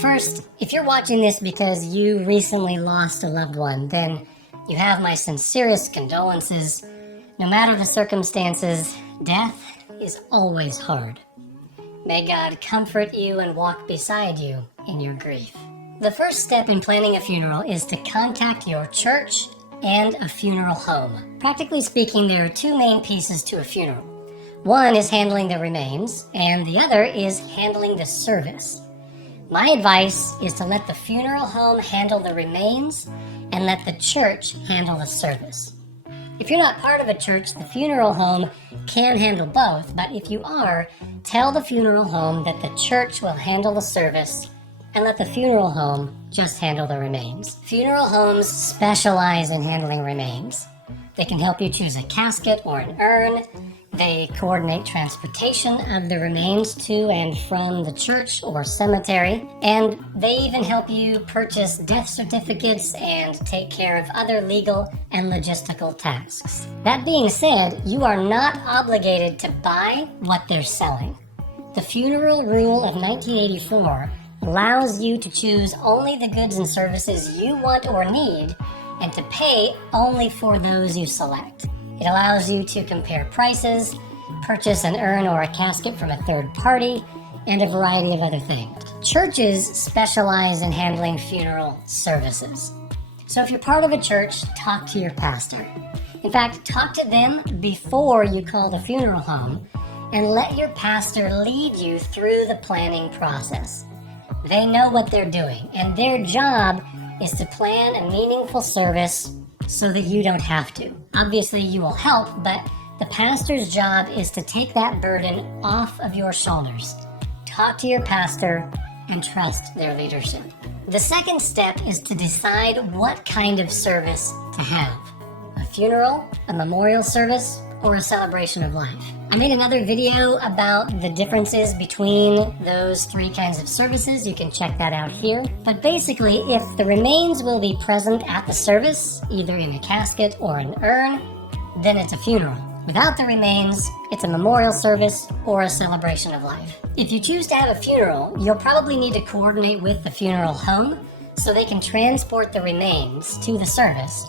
First, if you're watching this because you recently lost a loved one, then you have my sincerest condolences. No matter the circumstances, death is always hard. May God comfort you and walk beside you in your grief. The first step in planning a funeral is to contact your church and a funeral home. Practically speaking, there are two main pieces to a funeral. One is handling the remains, and the other is handling the service. My advice is to let the funeral home handle the remains and let the church handle the service. If you're not part of a church, the funeral home can handle both, but if you are, tell the funeral home that the church will handle the service and let the funeral home just handle the remains. Funeral homes specialize in handling remains. They can help you choose a casket or an urn. They coordinate transportation of the remains to and from the church or cemetery, and they even help you purchase death certificates and take care of other legal and logistical tasks. That being said, you are not obligated to buy what they're selling. The Funeral Rule of 1984 allows you to choose only the goods and services you want or need, and to pay only for those you select. It allows you to compare prices, purchase an urn or a casket from a third party, and a variety of other things. Churches specialize in handling funeral services. So if you're part of a church, talk to your pastor. In fact, talk to them before you call the funeral home, and let your pastor lead you through the planning process. They know what they're doing, and their job is to plan a meaningful service so that you don't have to. Obviously, you will help, but the pastor's job is to take that burden off of your shoulders. Talk to your pastor and trust their leadership. The second step is to decide what kind of service to have. A funeral, a memorial service, or a celebration of life. I made another video about the differences between those three kinds of services. You can check that out here. But basically, if the remains will be present at the service, either in a casket or an urn, then it's a funeral. Without the remains, it's a memorial service or a celebration of life. If you choose to have a funeral, you'll probably need to coordinate with the funeral home so they can transport the remains to the service,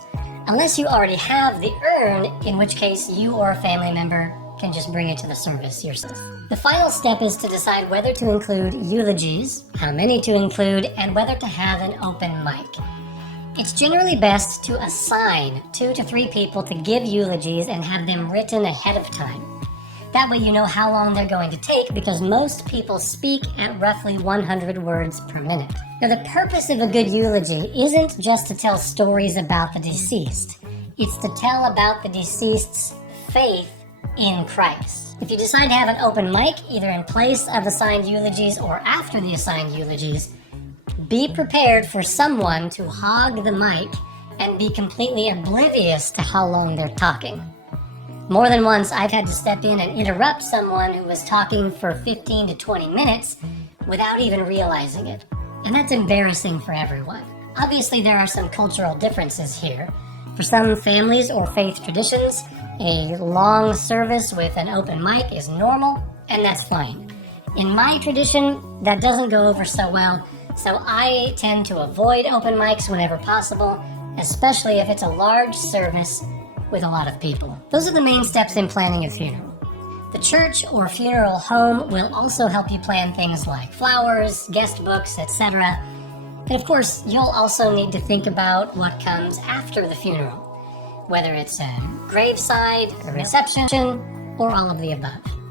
unless you already have the urn, in which case you or a family member can just bring it to the service yourself. The final step is to decide whether to include eulogies, how many to include, and whether to have an open mic. It's generally best to assign 2 to 3 people to give eulogies and have them written ahead of time. That way you know how long they're going to take, because most people speak at roughly 100 words per minute. Now, the purpose of a good eulogy isn't just to tell stories about the deceased. It's to tell about the deceased's faith in Christ. If you decide to have an open mic, either in place of assigned eulogies or after the assigned eulogies, be prepared for someone to hog the mic and be completely oblivious to how long they're talking. More than once, I've had to step in and interrupt someone who was talking for 15 to 20 minutes without even realizing it. And that's embarrassing for everyone. Obviously, there are some cultural differences here. For some families or faith traditions, a long service with an open mic is normal, and that's fine. In my tradition, that doesn't go over so well, so I tend to avoid open mics whenever possible, especially if it's a large service with a lot of people. Those are the main steps in planning a funeral. The church or funeral home will also help you plan things like flowers, guest books, etc. And of course, you'll also need to think about what comes after the funeral, whether it's a graveside, a reception, or all of the above.